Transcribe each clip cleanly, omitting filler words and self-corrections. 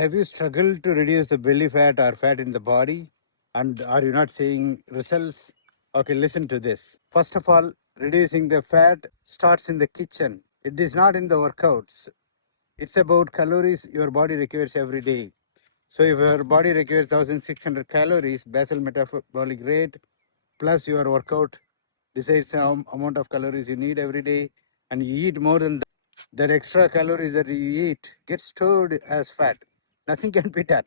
Have you struggled to reduce the belly fat or fat in the body? And are you not seeing results? Okay, listen to this. First of all, reducing the fat starts in the kitchen. It is not in the workouts. It's about calories your body requires every day. So if your body requires 1600 calories, basal metabolic rate, plus your workout decides the amount of calories you need every day, and you eat more than that extra calories that you eat gets stored as fat. Nothing can be done.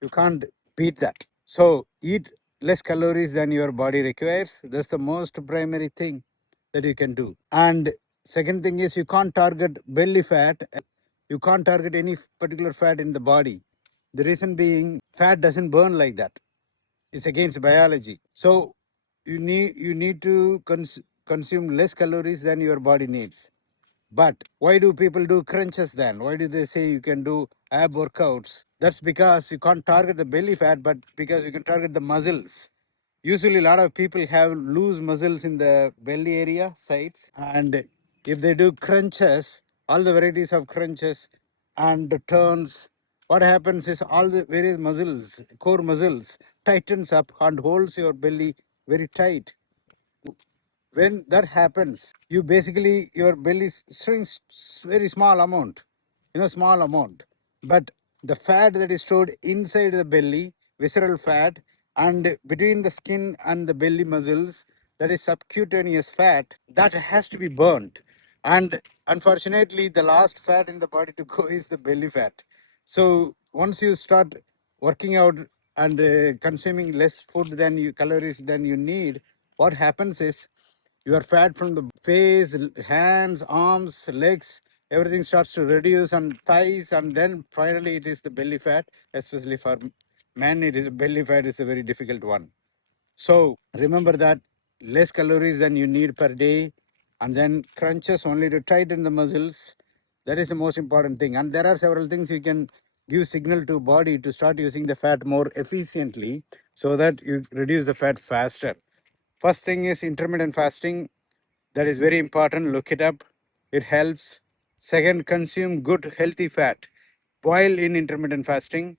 You can't beat that. So eat less calories than your body requires. That's the most primary thing that you can do. And second thing is you can't target belly fat. You can't target any particular fat in the body. The reason being fat doesn't burn like that. It's against biology. So you need to consume less calories than your body needs. But why do people do crunches then? Why do they say you can do ab workouts? That's because you can't target the belly fat, but because you can target the muscles. Usually, a lot of people have loose muscles in the belly area, sides, and if they do crunches, all the varieties of crunches and turns, what happens is all the various muscles, core muscles, tightens up and holds your belly very tight. When that happens, you basically your belly shrinks very small amount, small amount, but the fat that is stored inside the belly, visceral fat, and between the skin and the belly muscles, that is subcutaneous fat, that has to be burnt. And unfortunately, the last fat in the body to go is the belly fat. So once you start working out and consuming less food than calories than you need, what happens is your fat from the face, hands, arms, legs, everything starts to reduce, and thighs, and then finally it is the belly fat. Especially for men, it is belly fat is a very difficult one. So remember that less calories than you need per day, and then crunches only to tighten the muscles. That is the most important thing. And there are several things you can give signal to body to start using the fat more efficiently, so that you reduce the fat faster. First thing is intermittent fasting. That is very important. Look it up. It helps. Second, consume good healthy fat. While in intermittent fasting,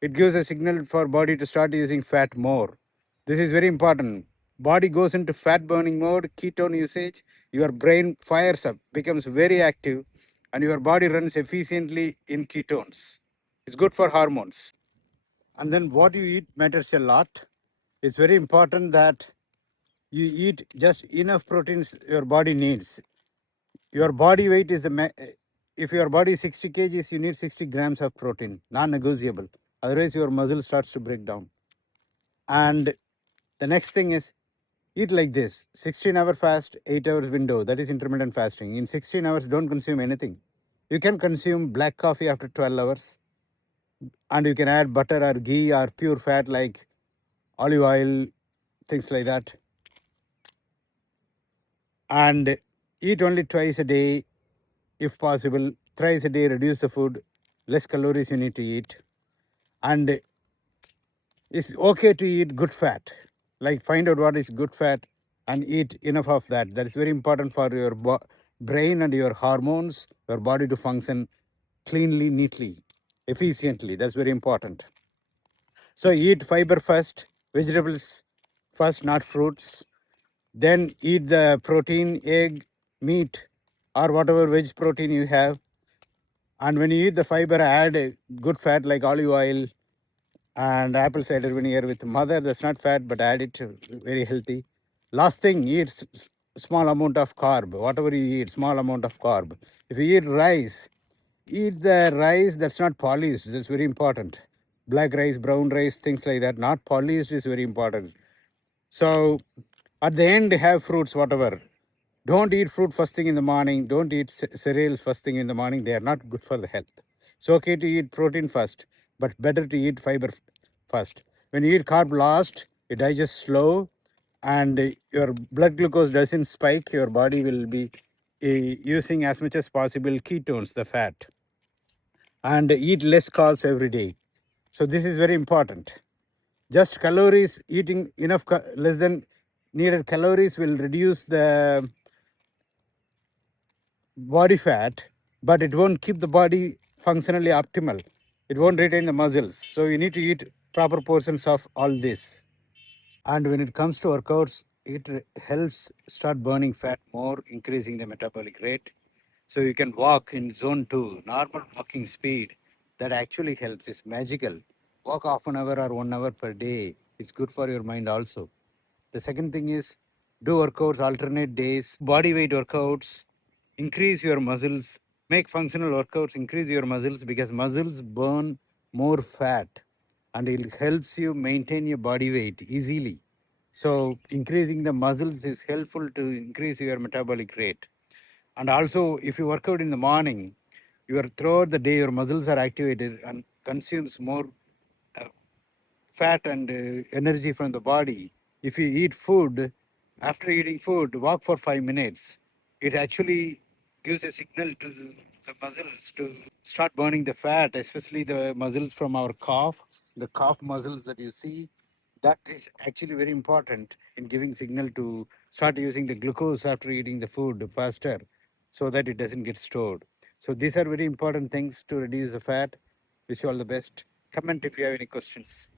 it gives a signal for body to start using fat more. This is very important. Body goes into fat burning mode, ketone usage, your brain fires up, becomes very active, and your body runs efficiently in ketones. It's good for hormones. And then what you eat matters a lot. It's very important that you eat just enough proteins your body needs. Your body weight is if your body is 60 kgs, you need 60 grams of protein, non-negotiable. Otherwise, your muscle starts to break down. And the next thing is eat like this: 16-hour fast, 8 hours window. That is intermittent fasting. In 16 hours, don't consume anything. You can consume black coffee after 12 hours, and you can add butter or ghee or pure fat like olive oil, things like that. And eat only twice a day if possible. Thrice a day, reduce the food, less calories you need to eat. And it's okay to eat good fat. Like, find out what is good fat and eat enough of that. That is very important for your brain and your hormones, your body to function cleanly, neatly, efficiently. That's very important. So eat fiber first, vegetables first, not fruits. Then eat the protein, egg, meat, or whatever veg protein you have. And when you eat the fiber, add a good fat like olive oil and apple cider vinegar with mother. That's not fat, but add it, very healthy. Last thing, eat small amount of carb. Whatever you eat, small amount of carb. If you eat rice, eat the rice that's not polished. That's very important. Black rice, brown rice, things like that. Not polished is very important. So at the end, have fruits, whatever. Don't eat fruit first thing in the morning. Don't eat cereals first thing in the morning. They are not good for the health. It's okay to eat protein first, but better to eat fiber first. When you eat carb last, it digests slow, and your blood glucose doesn't spike. Your body will be using as much as possible ketones, the fat, and eat less carbs every day. So this is very important. Just calories, eating enough less than needed calories will reduce the body fat, but it won't keep the body functionally optimal. it won't retain the muscles. So you need to eat proper portions of all this. And when it comes to workouts, it helps start burning fat more, increasing the metabolic rate. So you can walk in zone 2, normal walking speed. That actually helps. It's magical. Walk half an hour or 1 hour per day. It's good for your mind also. The second thing is do workouts alternate days, body weight workouts, increase your muscles, make functional workouts, increase your muscles because muscles burn more fat and it helps you maintain your body weight easily. So increasing the muscles is helpful to increase your metabolic rate. And also if you work out in the morning, your throughout the day your muscles are activated and consumes more uh, fat and energy from the body. If you eat food, after eating food, walk for 5 minutes. It actually gives a signal to the muscles to start burning the fat, especially the muscles from our calf, the calf muscles that you see. That is actually very important in giving signal to start using the glucose after eating the food faster so that it doesn't get stored. So these are very important things to reduce the fat. Wish you all the best. Comment if you have any questions.